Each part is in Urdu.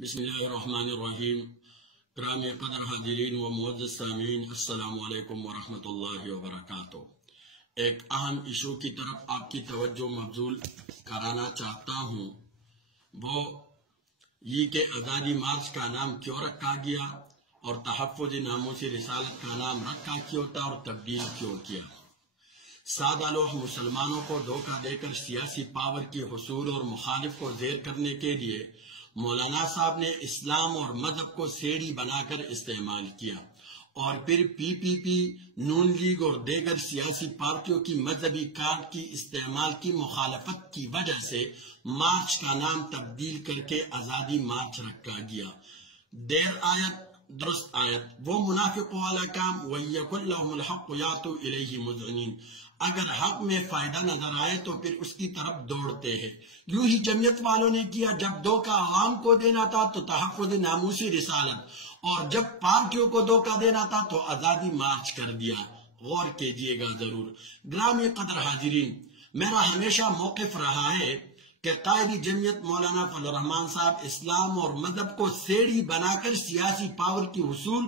بسم اللہ الرحمن الرحیم. کرام قدر حاضرین و معزز سامعین، السلام علیکم ورحمۃ اللہ وبرکاتہ. ایک اہم ایشو کی طرف آپ کی توجہ مبذول کرانا چاہتا ہوں، وہ یہ کہ آزادی مارچ کا نام کیوں رکھا گیا اور تحفظ ناموس رسالت کا نام رکھا کیوں تھا اور تبدیل کیوں کیا. سادہ لوح مسلمانوں کو دھوکہ دے کر سیاسی پاور کی حصول اور مخالف کو زیر کرنے کے لیے مولانا صاحب نے اسلام اور مذہب کو سیڑھی بنا کر استعمال کیا، اور پھر پی پی، نون لیگ اور دیگر سیاسی پارٹیوں کی مذہبی کارڈ کی استعمال کی مخالفت کی وجہ سے مارچ کا نام تبدیل کر کے آزادی مارچ رکھا گیا. دیر آیت درست آیت، وہ منافق والا کام وَيَكُنْ لَهُمُ الْحَقُّ يَأْتُوا إِلَيْهِ مُذْعِنِينَ، اگر حق میں فائدہ نظر آئے تو پھر اس کی طرف دوڑتے ہیں. یوں ہی جمعیت والوں نے کیا، جب دھوکہ عوام کو دینا تھا تو تحفظ ناموسی رسالت، اور جب پارٹیوں کو دھوکہ دینا تھا تو آزادی مارچ کر دیا. غور کیجئے گا ضرور. گرامی قدر حاضرین، میرا ہمیشہ موقف رہا ہے کہ قائد جمعیت مولانا فضل الرحمان صاحب اسلام اور مذہب کو سیڑھی بنا کر سیاسی پاور کی حصول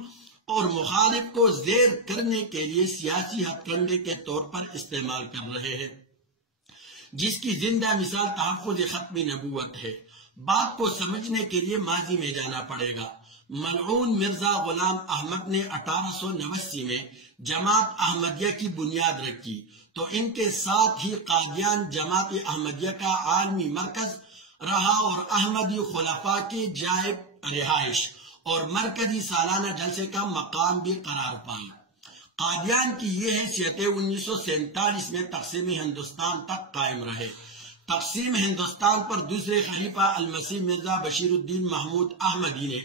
اور مخالف کو زیر کرنے کے لیے سیاسی ہتھ کنڈے کے طور پر استعمال کر رہے ہیں، جس کی زندہ مثال تحفظ ختم نبوت ہے. بات کو سمجھنے کے لیے ماضی میں جانا پڑے گا. ملعون مرزا غلام احمد نے 1889 میں جماعت احمدیہ کی بنیاد رکھی، تو ان کے ساتھ ہی قادیان جماعت احمدیہ کا عالمی مرکز رہا اور احمدی خلفاء کی جائے رہائش اور مرکزی سالانہ جلسے کا مقام بھی قرار پایا. قادیان کی یہ حیثیت 1947 میں تقسیم ہندوستان تک قائم رہے. تقسیم ہندوستان پر دوسرے خلیفہ المسیح مرزا بشیر الدین محمود احمدی نے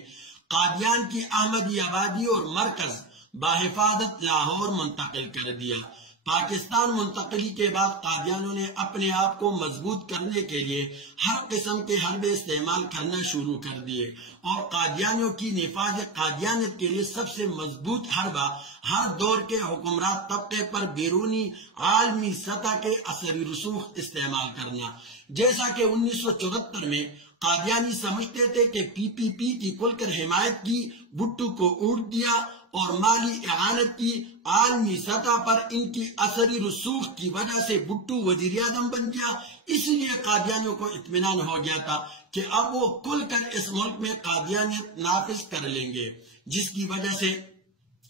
قادیان کی احمدی آبادی اور مرکز بحفاظت لاہور منتقل کر دیا. پاکستان منتقلی کے بعد قادیانوں نے اپنے آپ کو مضبوط کرنے کے لیے ہر قسم کے حربے استعمال کرنا شروع کر دیے، اور قادیانیوں کی نفاذ قادیانیت کے لیے سب سے مضبوط حربہ ہر دور کے حکمران طبقے پر بیرونی عالمی سطح کے اثری رسوخ استعمال کرنا. جیسا کہ 1974 میں قادیانی سمجھتے تھے کہ پی کی کھل کر حمایت کی، بھٹو کو اونٹ دیا، اور مالی اعانت کی عالمی سطح پر ان کی اثری رسوخ کی وجہ سے بھٹو وزیر اعظم بن گیا. اس لیے قادیانیوں کو اطمینان ہو گیا تھا کہ اب وہ کھل کر اس ملک میں قادیانیت نافذ کر لیں گے، جس کی وجہ سے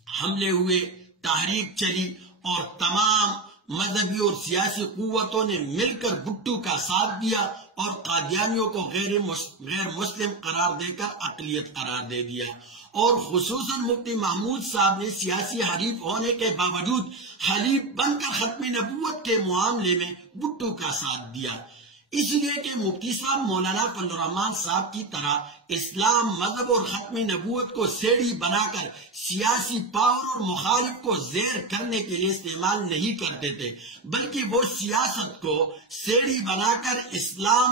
حملے ہوئے، تحریک چلی، اور تمام مذہبی اور سیاسی قوتوں نے مل کر بھٹو کا ساتھ دیا اور قادیانیوں کو غیر مسلم قرار دے کر اقلیت قرار دے دیا. اور خصوصاً مفتی محمود صاحب نے سیاسی حریف ہونے کے باوجود حلیف بن کر ختم نبوت کے معاملے میں بھٹو کا ساتھ دیا. اس لیے کہ مفتی صاحب مولانا فضل الرحمان صاحب کی طرح اسلام، مذہب اور ختم نبوت کو سیڑھی بنا کر سیاسی پاور اور مخالف کو زیر کرنے کے لیے استعمال نہیں کرتے تھے، بلکہ وہ سیاست کو سیڑھی بنا کر اسلام،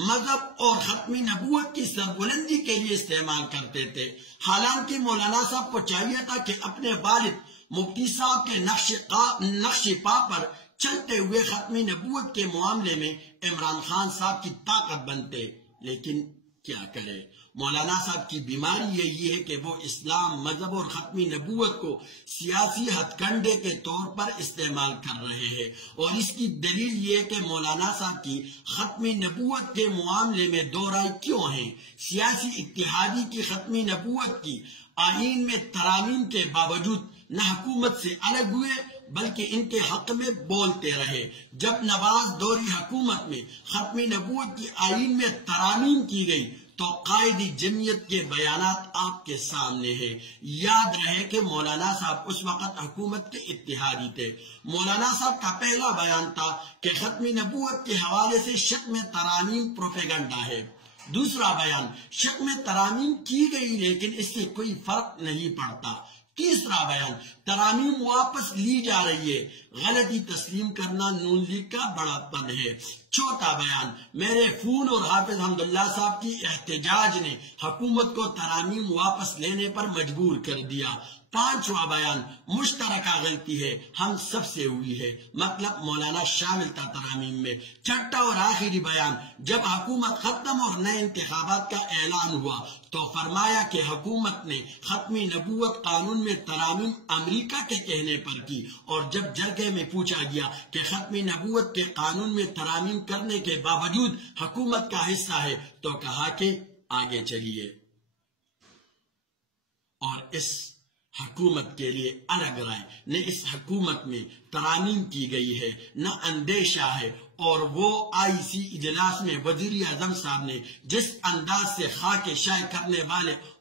مذہب اور ختم نبوت کی سربلندی کے لیے استعمال کرتے تھے. حالانکہ مولانا صاحب کو چاہیے تھا کہ اپنے والد مفتی صاحب کے نقش پا پر چلتے ہوئے ختم نبوت کے معاملے میں عمران خان صاحب کی طاقت بنتے، لیکن کیا کرے، مولانا صاحب کی بیماری یہی ہے کہ وہ اسلام، مذہب اور ختم نبوت کو سیاسی ہتھ کنڈے کے طور پر استعمال کر رہے ہیں. اور اس کی دلیل یہ ہے کہ مولانا صاحب کی ختم نبوت کے معاملے میں دو رائے کیوں ہیں. سیاسی اتحادی کی ختم نبوت کی آئین میں ترامیم کے باوجود نہ حکومت سے الگ ہوئے بلکہ ان کے حق میں بولتے رہے. جب نواز دوری حکومت میں ختم نبوت کی آئین میں ترامیم کی گئی تو قائد جمعیت کے بیانات آپ کے سامنے ہیں. یاد رہے کہ مولانا صاحب اس وقت حکومت کے اتحادی تھے. مولانا صاحب کا پہلا بیان تھا کہ ختم نبوت کے حوالے سے شک میں ترامیم پروپیگنڈا ہے. دوسرا بیان، شک میں ترامیم کی گئی لیکن اس سے کوئی فرق نہیں پڑتا. تیسرا بیان، ترامیم واپس لی جا رہی ہے، غلطی تسلیم کرنا نون لیگ کا بڑا پن ہے. چوتھا بیان، میرے فون اور حافظ حمداللہ صاحب کی احتجاج نے حکومت کو ترامیم واپس لینے پر مجبور کر دیا. پانچواں بیان مشترکہ غلطی ہے، ہم سب سے ہوئی ہے، مطلب مولانا شامل تھا ترامیم میں۔ چھٹا اور آخری بیان، جب حکومت ختم اور نئے انتخابات کا اعلان ہوا تو فرمایا کہ حکومت نے ختمی نبوت قانون میں ترامیم امریکہ کے کہنے پر کی، اور جب جرگے میں پوچھا گیا کہ ختمی نبوت کے قانون میں ترامیم کرنے کے باوجود حکومت کا حصہ ہے تو کہا کہ آگے چلیے، اور اس حکومت کے لیے الگ رائے، نہ اس حکومت میں ترامیم کی گئی ہے نہ اندیشہ ہے، اور وہ آئی سی اجلاس میں وزیر اعظم صاحب نے جس انداز سے خاک شائع کرنے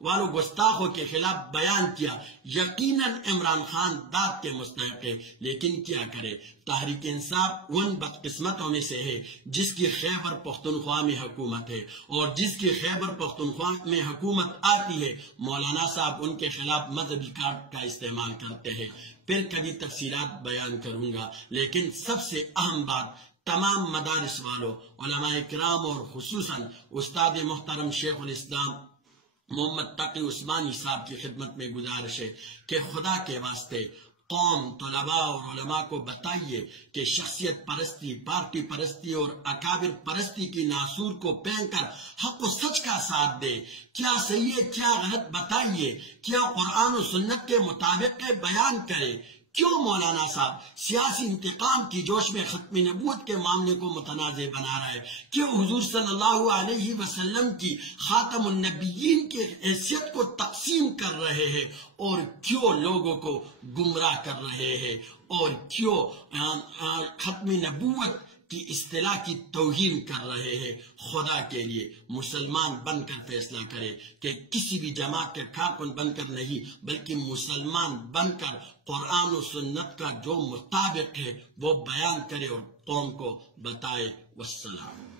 والوں گستاخوں کے خلاف بیان کیا، یقیناً عمران خان داد کے مستحق ہے، لیکن کیا کرے، تحریک انصاف ان بدقسمتوں میں سے ہے جس کی خیبر پختونخوا میں حکومت ہے، اور جس کی خیبر پختونخوا میں حکومت آتی ہے مولانا صاحب ان کے خلاف مذہبی کارڈ کا استعمال کرتے ہیں۔ پھر کبھی تفصیلات بیان کروں گا، لیکن سب سے اہم بات تمام مدارس والوں، علماء کرام اور خصوصاً استاد محترم شیخ الاسلام محمد تقی عثمانی صاحب کی خدمت میں گزارش ہے کہ خدا کے واسطے قوم، طلباء اور علماء کو بتائیے کہ شخصیت پرستی، پارٹی پرستی اور اکابر پرستی کی ناسور کو پہن کر حق و سچ کا ساتھ دے، کیا صحیح ہے کیا غلط بتائیے، کیا قرآن و سنت کے مطابق بیان کرے۔ کیوں مولانا صاحب سیاسی انتقام کی جوش میں ختم نبوت کے معاملے کو متنازع بنا رہا ہے؟ کیوں حضور صلی اللہ علیہ وسلم کی خاتم النبیین کی حیثیت کو تقسیم کر رہے ہیں، اور کیوں لوگوں کو گمراہ کر رہے ہیں، اور کیوں ختم نبوت کی اصطلاح کی توہین کر رہے ہیں؟ خدا کے لیے مسلمان بن کر فیصلہ کرے کہ کسی بھی جماعت کے کارکن بن کر نہیں، بلکہ مسلمان بن کر قرآن و سنت کا جو مطابق ہے وہ بیان کرے اور قوم کو بتائے۔ والسلام۔